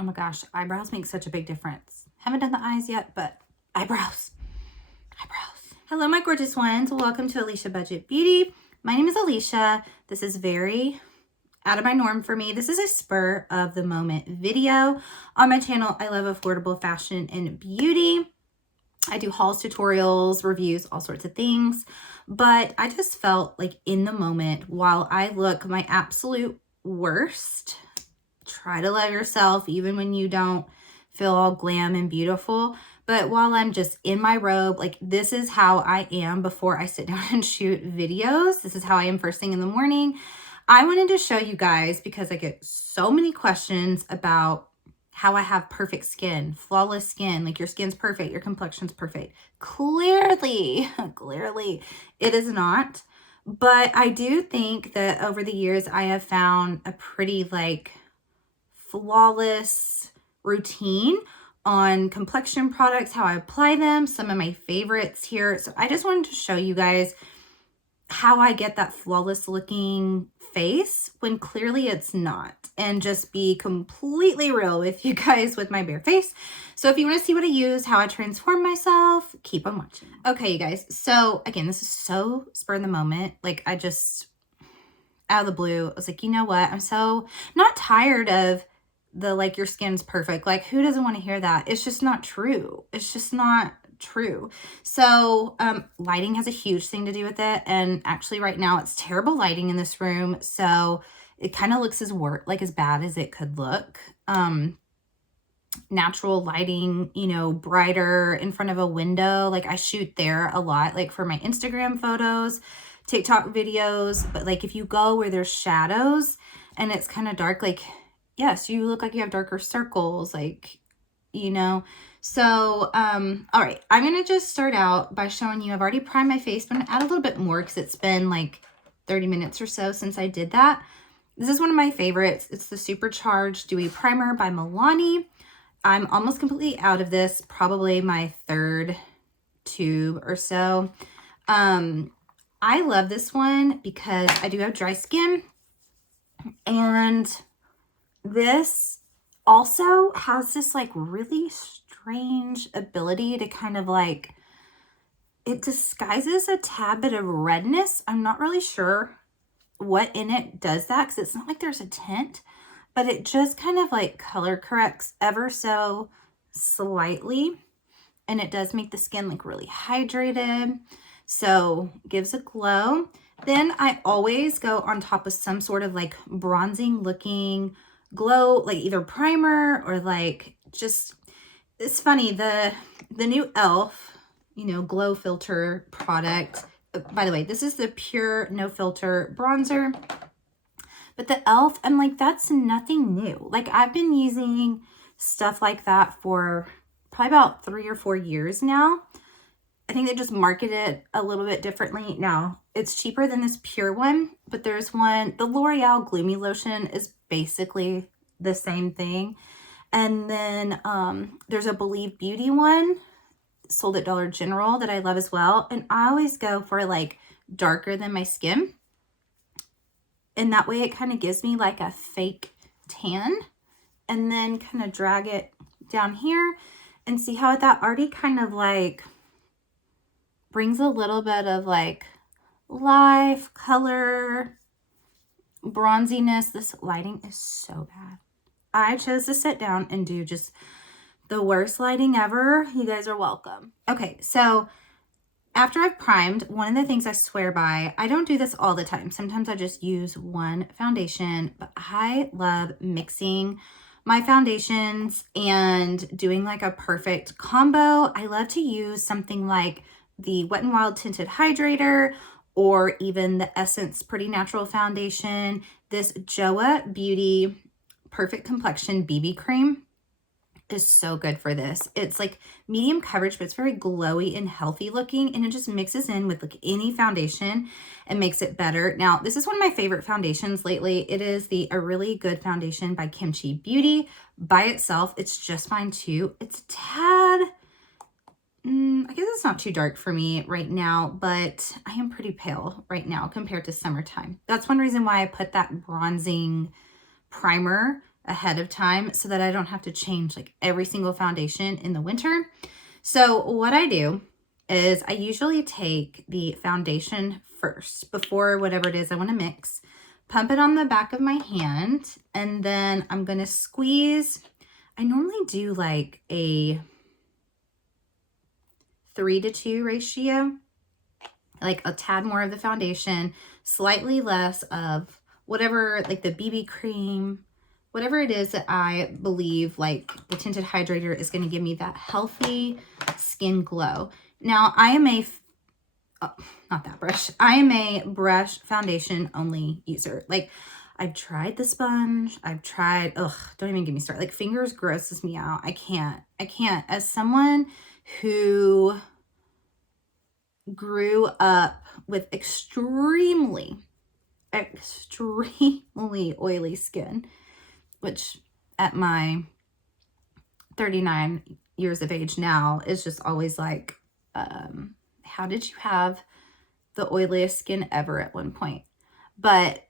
Oh my gosh, eyebrows make such a big difference. Haven't done the eyes yet, but eyebrows. Hello, my gorgeous ones. Welcome to Alicia Budget Beauty. My name is Alicia. This is very out of my norm for me. This is a spur of the moment video on my channel. I love affordable fashion and beauty. I do hauls, tutorials, reviews, all sorts of things. But I just felt like in the moment, while I look my absolute worst, try to love yourself even when you don't feel all glam and beautiful. But while I'm just in my robe, like this is how I am before I sit down and shoot videos. This is how I am first thing in the morning. I wanted to show you guys because I get so many questions about how I have perfect skin, flawless skin, like your skin's perfect, your complexion's perfect. Clearly, it is not. But I do think that over the years, I have found a pretty like flawless routine on complexion products, how I apply them, some of my favorites here. So I just wanted to show you guys how I get that flawless looking face when clearly it's not, and just be completely real with you guys with my bare face. So if you want to see what I use, how I transform myself, keep on watching. Okay, you guys. So again, this is so spur of the moment. Like I just, out of the blue, I was like, you know what? I'm so not tired of the like your skin's perfect. Like who doesn't want to hear that? It's just not true. It's just not true. So lighting has a huge thing to do with it, and actually right now it's terrible lighting in this room, so it kind of looks as bad as it could look. Natural lighting, you know, brighter in front of a window, like I shoot there a lot, like for my Instagram photos, TikTok videos. But like if you go where there's shadows and it's kind of dark, like yes, you look like you have darker circles, like, you know. So, all right, I'm going to just start out by showing you, I've already primed my face, but I'm going to add a little bit more because it's been like 30 minutes or so since I did that. This is one of my favorites. It's the Supercharged Dewy Primer by Milani. I'm almost completely out of this, probably my third tube or so. I love this one because I do have dry skin, and this also has this like really strange ability to kind of like, it disguises a tad bit of redness. I'm not really sure what in it does that because it's not like there's a tint, but it just kind of like color corrects ever so slightly. And it does make the skin like really hydrated. So gives a glow. Then I always go on top of some sort of like bronzing looking glow, like either primer or like just, it's funny, the new e.l.f., you know, glow filter product. By the way, this is the pure no filter bronzer. But the e.l.f., I'm like, that's nothing new. Like I've been using stuff like that for probably about 3 or 4 years now. I think they just market it a little bit differently. Now, it's cheaper than this pure one, but there's one, the L'Oreal Gloomy Lotion is basically the same thing. And then there's a Believe Beauty one sold at Dollar General that I love as well. And I always go for like darker than my skin. And that way it kind of gives me like a fake tan, and then kind of drag it down here and see how that already kind of like brings a little bit of like life, color, bronziness. This lighting is so bad. I chose to sit down and do just the worst lighting ever. You guys are welcome. Okay, so after I've primed, one of the things I swear by, I don't do this all the time. Sometimes I just use one foundation, but I love mixing my foundations and doing like a perfect combo. I love to use something like the Wet n Wild Tinted Hydrator, or even the Essence Pretty Natural Foundation. This Joa Beauty Perfect Complexion BB Cream is so good for this. It's like medium coverage, but it's very glowy and healthy looking, and it just mixes in with like any foundation and makes it better. Now, this is one of my favorite foundations lately. It is the A Really Good Foundation by Kimchi Beauty. By itself, it's just fine too. It's a tad, I guess it's not too dark for me right now, but I am pretty pale right now compared to summertime. That's one reason why I put that bronzing primer ahead of time so that I don't have to change like every single foundation in the winter. So what I do is I usually take the foundation first before whatever it is I want to mix, pump it on the back of my hand, and then I'm going to squeeze. I normally do like a 3-to-2 ratio, like a tad more of the foundation, slightly less of whatever, like the BB cream, whatever it is that I believe like the tinted hydrator is going to give me that healthy skin glow. Now I am not that brush. I am a brush foundation only user. Like I've tried the sponge. I've tried, don't even get me started. Like fingers grosses me out. I can't. As someone who grew up with extremely oily skin, which at my 39 years of age now is just always like, how did you have the oiliest skin ever at one point? But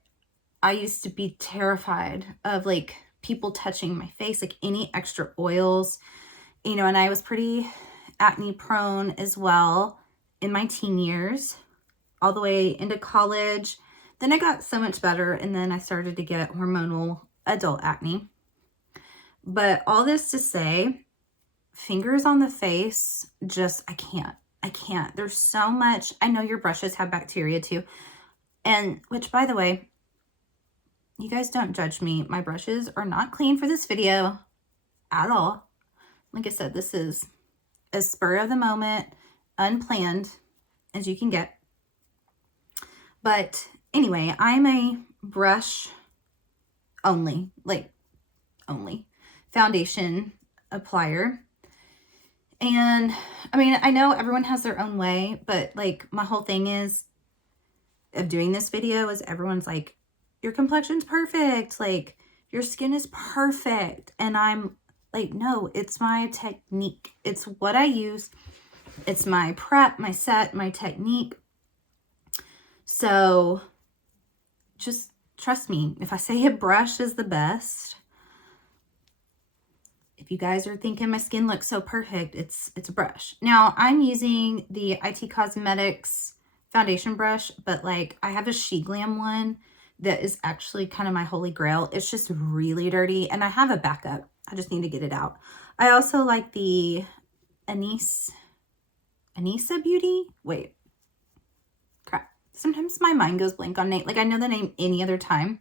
I used to be terrified of like people touching my face, like any extra oils, you know, and I was pretty acne prone as well in my teen years, all the way into college. Then I got so much better, and then I started to get hormonal adult acne. But all this to say, fingers on the face, just, I can't. There's so much. I know your brushes have bacteria too. And which, by the way, you guys don't judge me. My brushes are not clean for this video at all. Like I said, this is as spur of the moment, unplanned as you can get. But anyway, I'm a brush only foundation applier. And I mean, I know everyone has their own way, but like my whole thing is of doing this video is everyone's like, your complexion's perfect. Like your skin is perfect. And I'm like, no, it's my technique. It's what I use. It's my prep, my set, my technique. So just trust me. If I say a brush is the best, if you guys are thinking my skin looks so perfect, it's a brush. Now I'm using the IT Cosmetics foundation brush, but like I have a She Glam one that is actually kind of my holy grail. It's just really dirty, and I have a backup. I just need to get it out. I also like the Anisa Beauty. Wait, crap. Sometimes my mind goes blank on name. Like I know the name any other time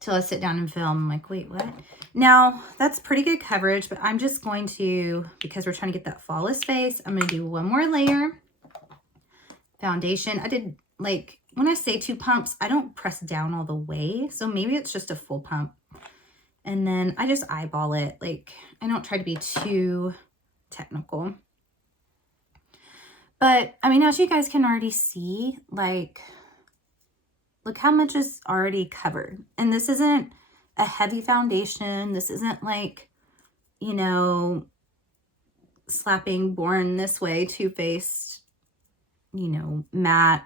till I sit down and film. I'm like, wait, what? Now that's pretty good coverage, but I'm just going to, because we're trying to get that flawless face, I'm going to do one more layer. Foundation. I did, like, when I say 2 pumps, I don't press down all the way. So maybe it's just a full pump. And then I just eyeball it. Like, I don't try to be too technical. But, I mean, as you guys can already see, like, look how much is already covered. And this isn't a heavy foundation. This isn't like, you know, slapping Born This Way Too Faced, you know, matte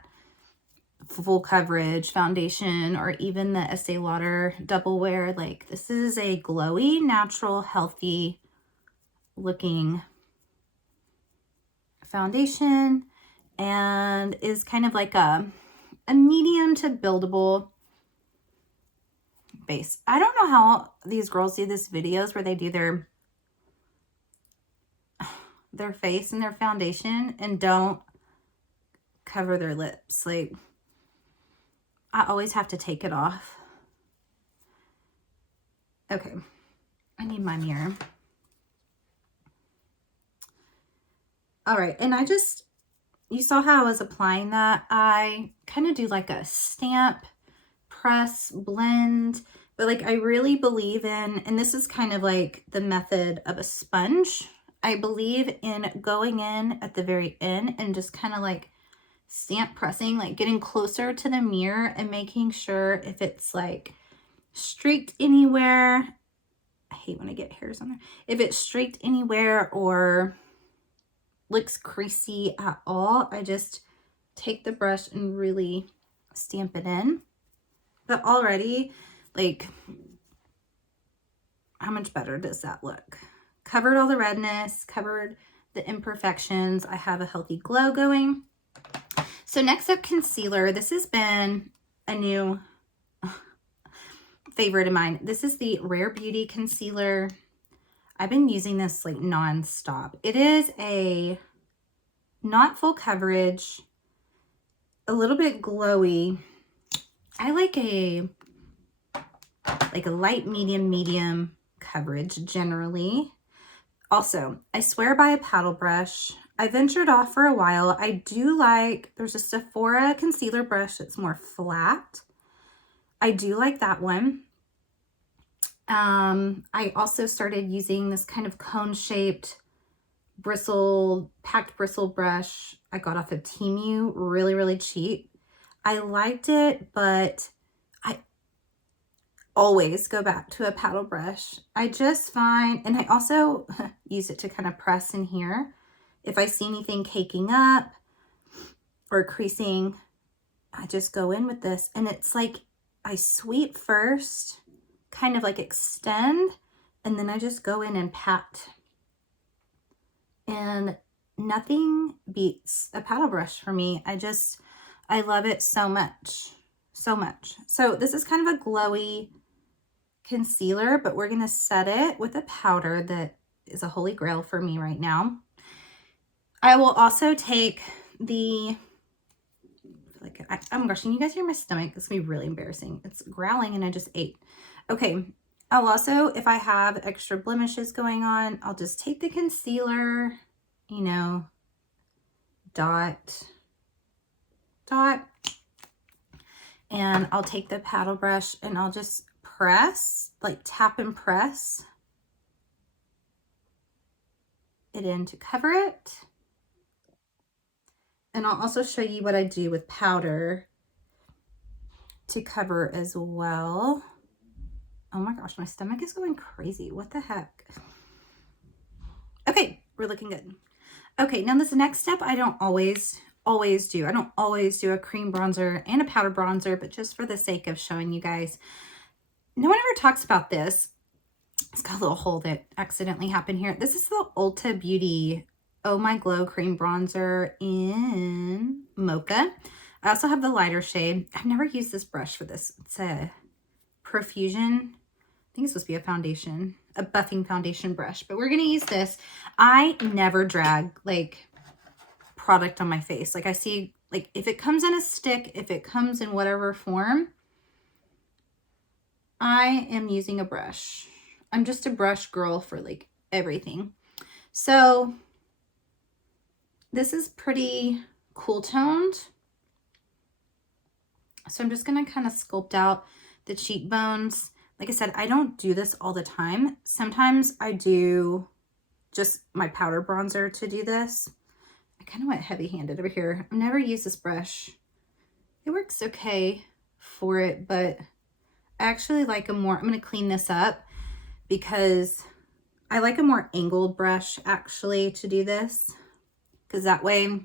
full coverage foundation, or even the Estee Lauder Double Wear. Like, this is a glowy, natural, healthy looking foundation, and is kind of like a medium to buildable base. I don't know how these girls do these videos where they do their face and their foundation and don't cover their lips. Like, I always have to take it off. Okay, I need my mirror. All right, and you saw how I was applying that. I kind of do like a stamp, press, blend, but like I really believe in, and this is kind of like the method of a sponge. I believe in going in at the very end and just kind of like stamp pressing, like getting closer to the mirror and making sure if it's like streaked anywhere. I hate when I get hairs on there. If it's streaked anywhere or looks creasy at all, I just take the brush and really stamp it in. But already, like, how much better does that look? Covered all the redness, covered the imperfections. I have a healthy glow going. So next up, concealer. This has been a new favorite of mine. This is the Rare Beauty concealer. I've been using this like non-stop. It is a not full coverage, a little bit glowy. I like a light medium coverage generally. Also, I swear by a paddle brush. I ventured off for a while. I do like, there's a Sephora concealer brush that's more flat. I do like that one. I also started using this kind of cone-shaped packed bristle brush I got off of Temu, really cheap. I liked it, but I always go back to a paddle brush. I just find, and I also use it to kind of press in here. If I see anything caking up or creasing, I just go in with this, and it's like I sweep first, kind of like extend, and then I just go in and pat. And nothing beats a paddle brush for me. I love it so much. So this is kind of a glowy concealer, but we're going to set it with a powder that is a holy grail for me right now. I will also take the, oh my gosh, can you guys hear my stomach? It's going to be really embarrassing. It's growling and I just ate. Okay. I'll also, if I have extra blemishes going on, I'll just take the concealer, you know, dot, and I'll take the paddle brush and I'll just press, like tap and press it in to cover it. And I'll also show you what I do with powder to cover as well. Oh my gosh, my stomach is going crazy. What the heck? Okay, we're looking good. Okay, now this next step I don't always do. I don't always do a cream bronzer and a powder bronzer, but just for the sake of showing you guys, no one ever talks about this. It's got a little hole that accidentally happened here. This is the Ulta Beauty Oh My Glow Cream Bronzer in Mocha. I also have the lighter shade. I've never used this brush for this. It's a Profusion. I think it's supposed to be a foundation, a buffing foundation brush, but we're going to use this. I never drag like product on my face. Like I see, like if it comes in a stick, if it comes in whatever form, I am using a brush. I'm just a brush girl for like everything. So this is pretty cool toned. So I'm just going to kind of sculpt out the cheekbones. Like I said, I don't do this all the time. Sometimes I do just my powder bronzer to do this. I kind of went heavy-handed over here. I've never used this brush. It works okay for it, but I actually like a more, I'm going to clean this up because I like a more angled brush actually to do this, because that way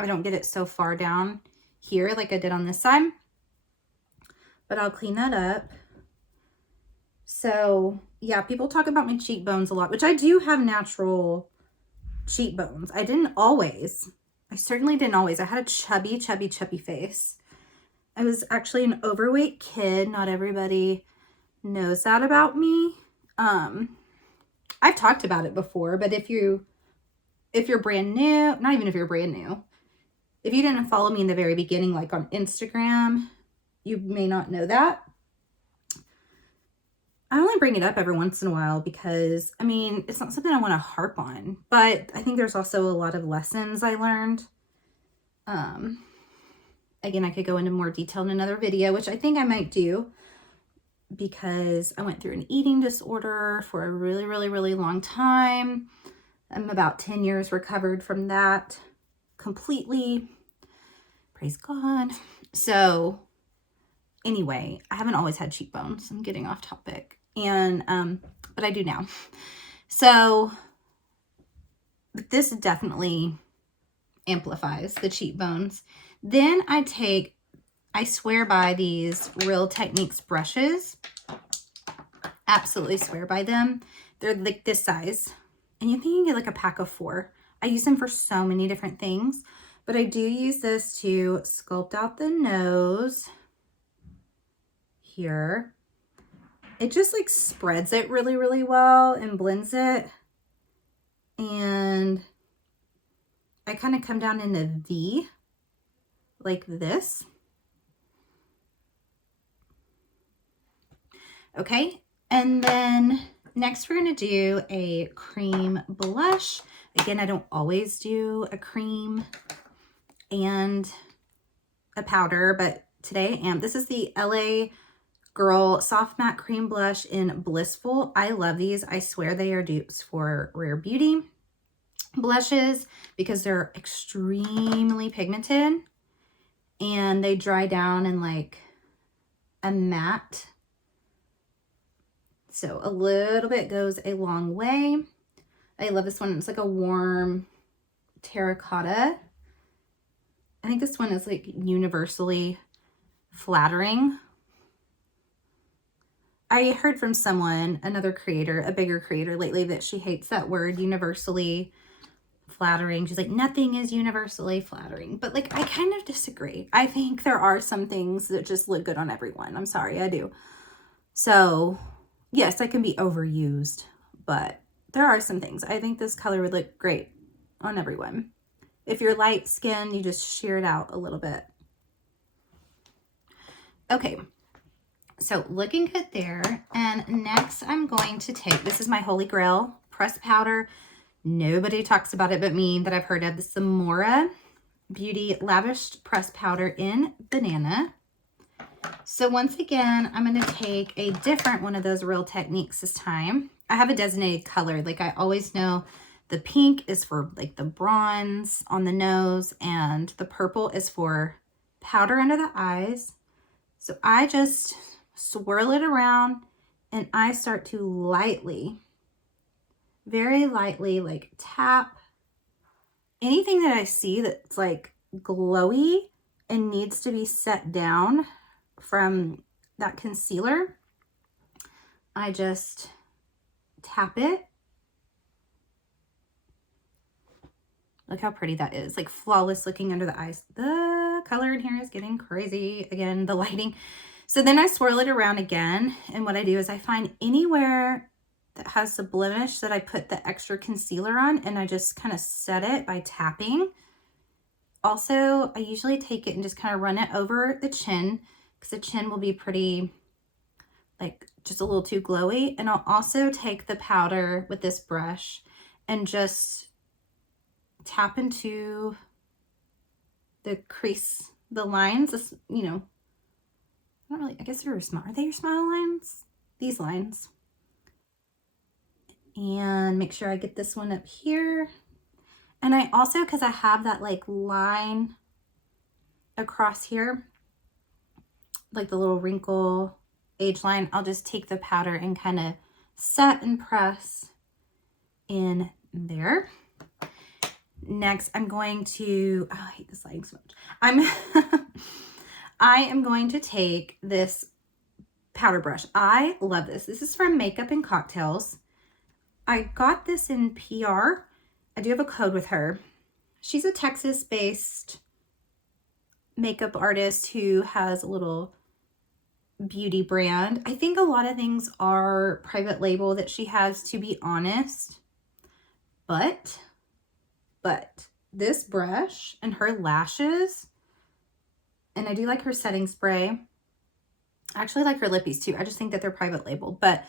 I don't get it so far down here like I did on this side. But I'll clean that up. So yeah, people talk about my cheekbones a lot, which I do have natural cheekbones. I certainly didn't always. I had a chubby face. I was actually an overweight kid. Not everybody knows that about me. I've talked about it before, but if you're brand new, not even if you're brand new, if you didn't follow me in the very beginning, like on Instagram, you may not know that. I only bring it up every once in a while because, I mean, it's not something I want to harp on, but I think there's also a lot of lessons I learned. Again, I could go into more detail in another video, which I think I might do, because I went through an eating disorder for a really long time. I'm about 10 years recovered from that completely. Praise God. So anyway, I haven't always had cheekbones. I'm getting off topic. And, but I do now. So this definitely amplifies the cheekbones. Then I swear by these Real Techniques brushes. Absolutely swear by them. They're like this size. And you think you can get like a pack of 4. I use them for so many different things. But I do use this to sculpt out the nose here. It just like spreads it really, really well and blends it. And I kind of come down in a V like this. Okay, and then next we're going to do a cream blush. Again, I don't always do a cream and a powder, but today I am. This is the LA Girl Soft Matte Cream Blush in Blissful. I love these. I swear they are dupes for Rare Beauty blushes because they're extremely pigmented and they dry down in like a matte. So a little bit goes a long way. I love this one. It's like a warm terracotta. I think this one is like universally flattering. I heard from someone, another creator, a bigger creator lately, that she hates that word, universally flattering. She's like, nothing is universally flattering. But like, I kind of disagree. I think there are some things that just look good on everyone. I'm sorry, I do. So yes, I can be overused, but there are some things. I think this color would look great on everyone. If you're light skinned, you just shear it out a little bit. Okay, so looking good there. And next I'm going to take, this is my holy grail pressed powder. Nobody talks about it but me that I've heard of, the Samora Beauty Lavished Pressed Powder in Banana. So once again, I'm going to take a different one of those Real Techniques this time. I have a designated color. Like I always know the pink is for like the bronze on the nose and the purple is for powder under the eyes. So I just swirl it around and I start to lightly, very lightly, like tap anything that I see that's like glowy and needs to be set down from that concealer. I just tap it. Look how pretty that is, like flawless looking under the eyes. The color in here is getting crazy. Again, the lighting. So then I swirl it around again. And what I do is I find anywhere that has the blemish that I put the extra concealer on and I just kind of set it by tapping. Also, I usually take it and just kind of run it over the chin because the chin will be pretty, like just a little too glowy. And I'll also take the powder with this brush and just tap into the crease, the lines, you know, not really, I guess they're smile. Are they your smile lines? These lines. And make sure I get this one up here. And I also, because I have that like line across here, like the little wrinkle age line, I'll just take the powder and kind of set and press in there. Next, I'm going to, oh, I hate this lighting so much. I am going to take this powder brush. I love this. This is from Makeup and Cocktails. I got this in PR. I do have a code with her. She's a Texas-based makeup artist who has a little beauty brand. I think a lot of things are private label that she has, to be honest. But this brush and her lashes, and I do like her setting spray. I actually like her lippies too. I just think that they're private label. But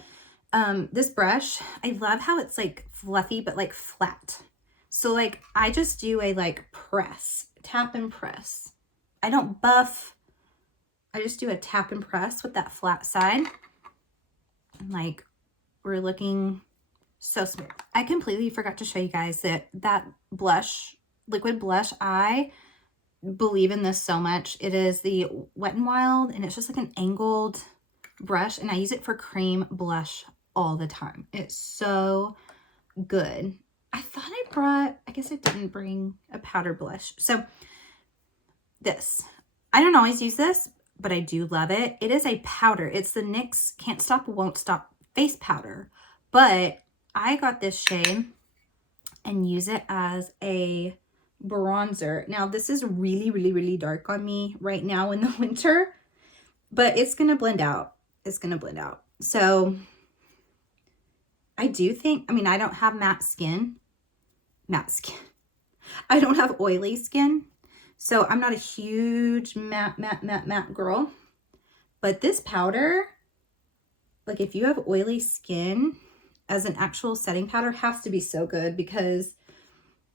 this brush, I love how it's like fluffy but like flat. So like I just do a like press, tap and press. I don't buff. I just do a tap and press with that flat side. And like we're looking so smooth. I completely forgot to show you guys that blush, liquid blush, I believe in this so much. It is the Wet n Wild and it's just like an angled brush and I use it for cream blush all the time. It's so good. I thought I brought, I guess I didn't bring a powder blush. So this, I don't always use this, but I do love it. It is a powder. It's the NYX Can't Stop Won't Stop face powder, but I got this shade and use it as a bronzer. Now this is really, really, really dark on me right now in the winter, but it's going to blend out. It's going to blend out. So I do think, I mean, I don't have matte skin. I don't have oily skin. So I'm not a huge matte girl. But this powder, like if you have oily skin, as an actual setting powder, has to be so good because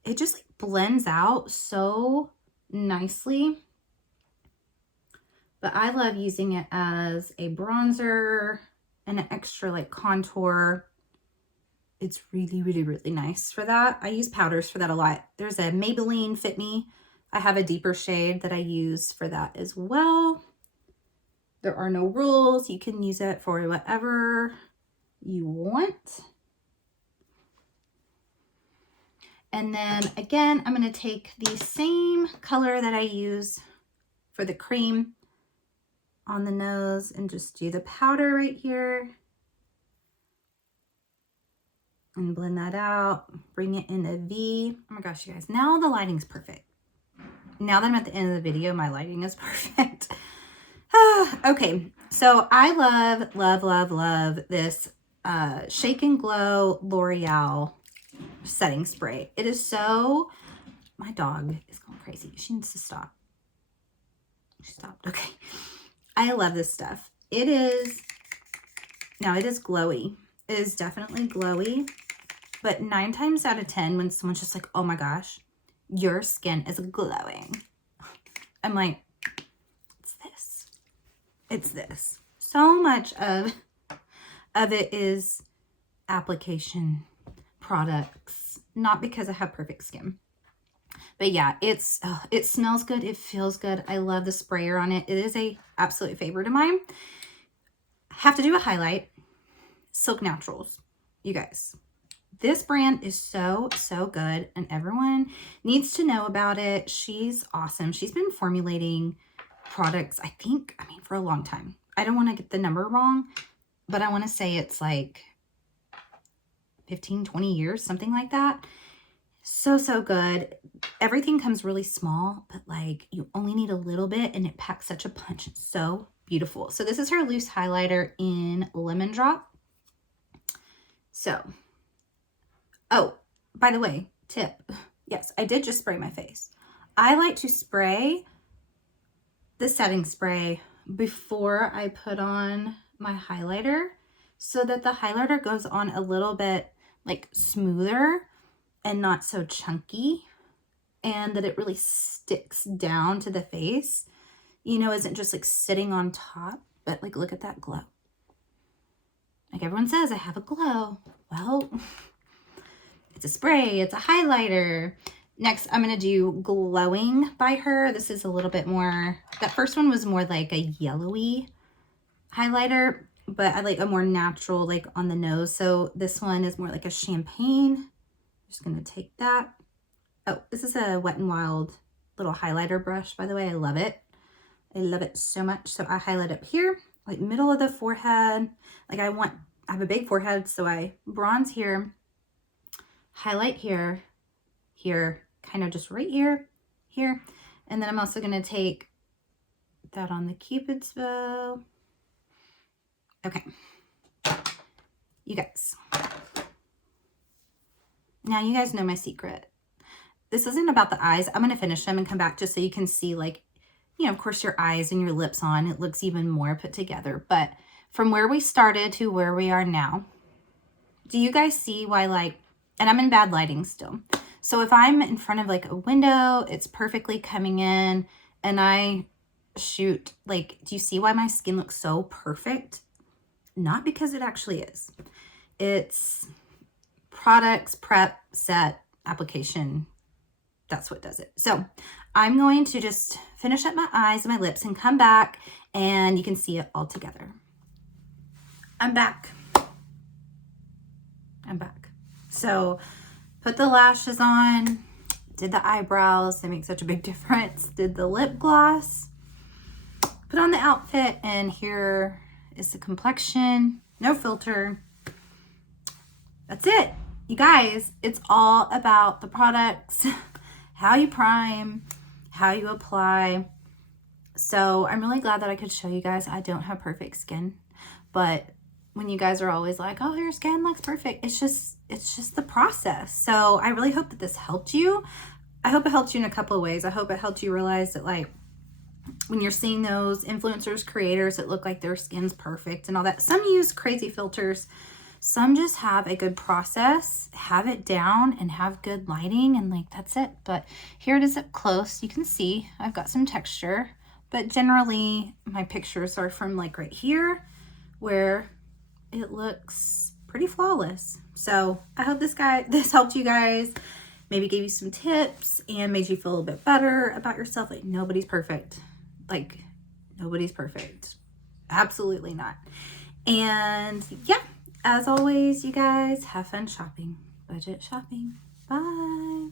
it just like blends out so nicely. But I love using it as a bronzer and an extra like contour. It's really, really, really nice for that. I use powders for that a lot. There's a Maybelline Fit Me. I have a deeper shade that I use for that as well. There are no rules. You can use it for whatever you want. And then again, I'm going to take the same color that I use for the cream on the nose and just do the powder right here. And blend that out, bring it in a V. Oh my gosh, you guys, now the lighting's perfect. Now that I'm at the end of the video, my lighting is perfect. Okay, so I love this Shake and Glow L'Oreal setting spray. It is so, my dog is going crazy. She needs to stop. She stopped, okay. I love this stuff. It is glowy. It is definitely glowy, but 9 times out of 10, when someone's just like, oh my gosh, your skin is glowing, I'm like, it's this. So much of it is application products, not because I have perfect skin. But yeah, it smells good. It feels good. I love the sprayer on it. It is a absolute favorite of mine. Have to do a highlight. Silk Naturals. You guys, this brand is so good and everyone needs to know about it. She's awesome. She's been formulating products, I mean, for a long time. I don't want to get the number wrong, but I want to say it's like 15, 20 years, something like that. So good. Everything comes really small, but like you only need a little bit and it packs such a punch. It's so beautiful. So this is her loose highlighter in Lemon Drop. So, oh, by the way, tip. Yes, I did just spray my face. I like to spray the setting spray before I put on my highlighter so that the highlighter goes on a little bit like smoother and not so chunky, and that it really sticks down to the face, you know, isn't just like sitting on top, but like look at that glow. Like everyone says, I have a glow. Well, it's a spray, it's a highlighter. Next, I'm going to do Glowing by her. This is a little bit more, that first one was more like a yellowy highlighter, but I like a more natural, like on the nose. So this one is more like a champagne. I'm just going to take that. Oh, this is a Wet n Wild little highlighter brush, by the way. I love it. I love it so much. So I highlight up here, like middle of the forehead. Like I have a big forehead, so I bronze here, highlight here, here, kind of just right here, here. And then I'm also going to take that on the Cupid's bow. Okay. You guys. Now you guys know my secret. This isn't about the eyes. I'm going to finish them and come back just so you can see, like, you know, of course your eyes and your lips on. It looks even more put together. But from where we started to where we are now, do you guys see why, like, and I'm in bad lighting still. So if I'm in front of like a window, it's perfectly coming in and I shoot, like, do you see why my skin looks so perfect? Not because it actually is. It's products, prep, set, application. That's what does it. So I'm going to just finish up my eyes and my lips and come back and you can see it all together. I'm back. So put the lashes on, did the eyebrows. They make such a big difference. Did the lip gloss, put on the outfit, and here is the complexion. No filter. That's it. You guys, it's all about the products, how you prime, how you apply. So I'm really glad that I could show you guys. I don't have perfect skin, but when you guys are always like, oh, your skin looks perfect, it's just the process. So I really hope that this helped you. I hope it helped you in a couple of ways. I hope it helped you realize that, like, when you're seeing those influencers, creators that look like their skin's perfect and all that, some use crazy filters, some just have a good process, have it down, and have good lighting, and like, that's it. But here it is up close. You can see I've got some texture, but generally my pictures are from like right here where it looks pretty flawless. So I hope this helped you guys, maybe gave you some tips and made you feel a little bit better about yourself. Like, nobody's perfect. Like, nobody's perfect. Absolutely not. And yeah, as always, you guys have fun shopping. Budget shopping. Bye.